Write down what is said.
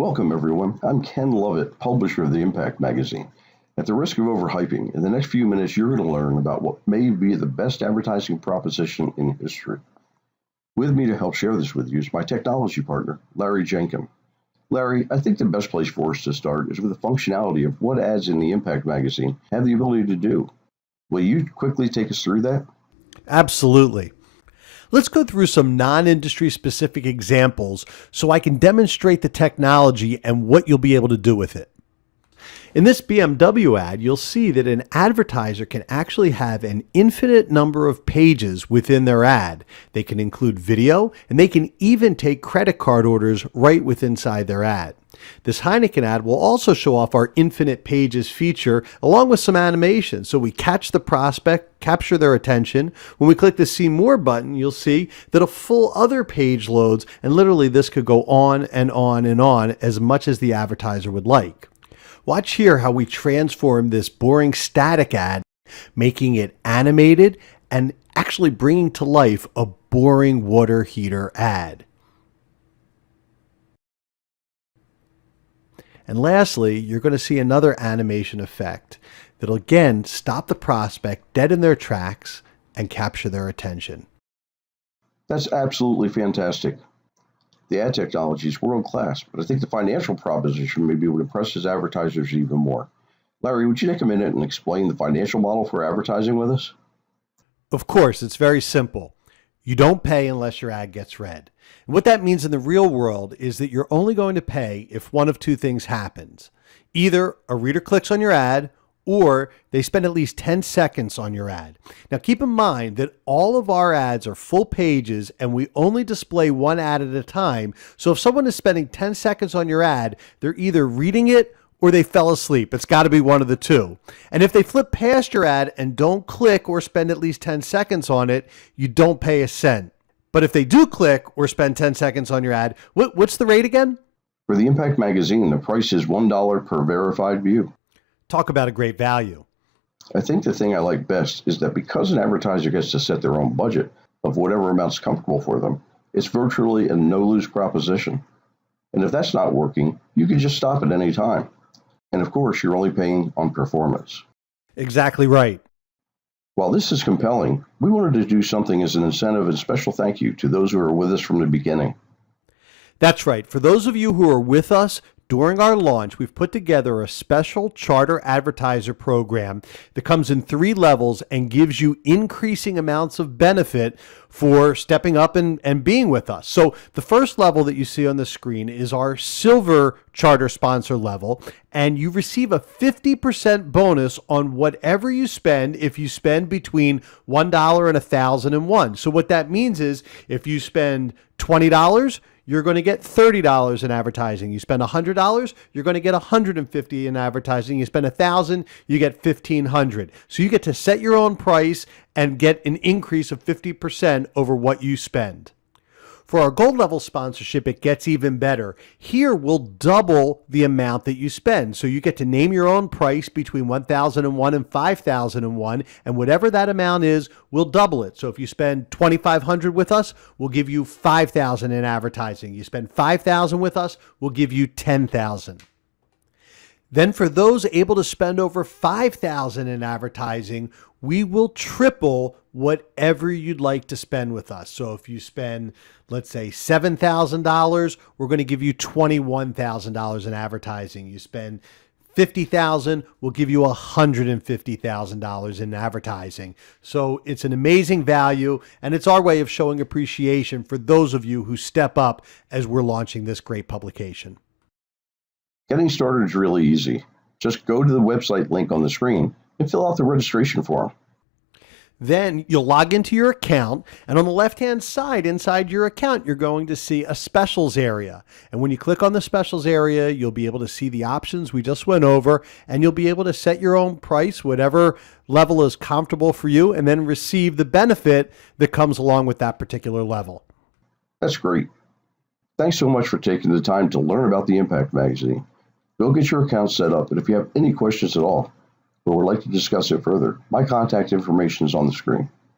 Welcome, everyone. I'm Ken Lovett, publisher of the Impact Magazine. At the risk of overhyping, in the next few minutes, you're going to learn about what may be the best advertising proposition in history. With me to help share this with you is my technology partner, Larry Jenkin. Larry, I think the best place for us to start is with the functionality of what ads in the Impact Magazine have the ability to do. Will you quickly take us through that? Absolutely. Let's go through some non-industry specific examples so I can demonstrate the technology and what you'll be able to do with it. In this BMW ad, you'll see that an advertiser can actually have an infinite number of pages within their ad. They can include video, and they can even take credit card orders right within inside their ad. This Heineken ad will also show off our infinite pages feature along with some animation. So we catch the prospect, capture their attention. When we click the See More button, you'll see that a full other page loads, and literally this could go on and on and on as much as the advertiser would like. Watch here how we transform this boring static ad, making it animated and actually bringing to life a boring water heater ad. And lastly, you're going to see another animation effect that'll again stop the prospect dead in their tracks and capture their attention. That's absolutely fantastic. The ad technology is world-class, but I think the financial proposition may be able to impress his advertisers even more. Larry, would you take a minute and explain the financial model for advertising with us? Of course, it's very simple. You don't pay unless your ad gets read. And what that means in the real world is that you're only going to pay if one of two things happens. Either a reader clicks on your ad or they spend at least 10 seconds on your ad. Now keep in mind that all of our ads are full pages and we only display one ad at a time. So if someone is spending 10 seconds on your ad, they're either reading it or they fell asleep. It's got to be one of the two. And if they flip past your ad and don't click or spend at least 10 seconds on it, you don't pay a cent. But if they do click or spend 10 seconds on your ad, what's the rate again? For the Impact Magazine, the price is $1 per verified view. Talk about a great value. I think the thing I like best is that because an advertiser gets to set their own budget of whatever amount's comfortable for them, it's virtually a no-lose proposition. And if that's not working, you can just stop at any time. And of course, you're only paying on performance. Exactly right. While this is compelling, we wanted to do something as an incentive and special thank you to those who are with us from the beginning. That's right. For those of you who are with us during our launch, we've put together a special charter advertiser program that comes in 3 levels and gives you increasing amounts of benefit for stepping up and being with us. So the first level that you see on the screen is our silver charter sponsor level, and you receive a 50% bonus on whatever you spend if you spend between $1 and $1,001. So what that means is if you spend $20, you're going to get $30 in advertising. You spend $100, you're going to get $150 in advertising. You spend $1,000, you get $1,500. So you get to set your own price and get an increase of 50% over what you spend. For our gold level sponsorship, it gets even better. Here, we'll double the amount that you spend. So you get to name your own price between $1,001 and $5,001, and whatever that amount is, we'll double it. So if you spend $2,500 with us, we'll give you $5,000 in advertising. You spend $5,000 with us, we'll give you $10,000. Then for those able to spend over $5,000 in advertising, we will triple whatever you'd like to spend with us. So if you spend, let's say, $7,000, we're going to give you $21,000 in advertising. You spend $50,000, we'll give you $150,000 in advertising. So it's an amazing value, and it's our way of showing appreciation for those of you who step up as we're launching this great publication. Getting started is really easy. Just go to the website link on the screen and fill out the registration form. Then you'll log into your account, and on the left-hand side inside your account, you're going to see a specials area. And when you click on the specials area, you'll be able to see the options we just went over, and you'll be able to set your own price, whatever level is comfortable for you, and then receive the benefit that comes along with that particular level. That's great. Thanks so much for taking the time to learn about the Impact Magazine. Go get your account set up, and if you have any questions at all, or would like to discuss it further, my contact information is on the screen.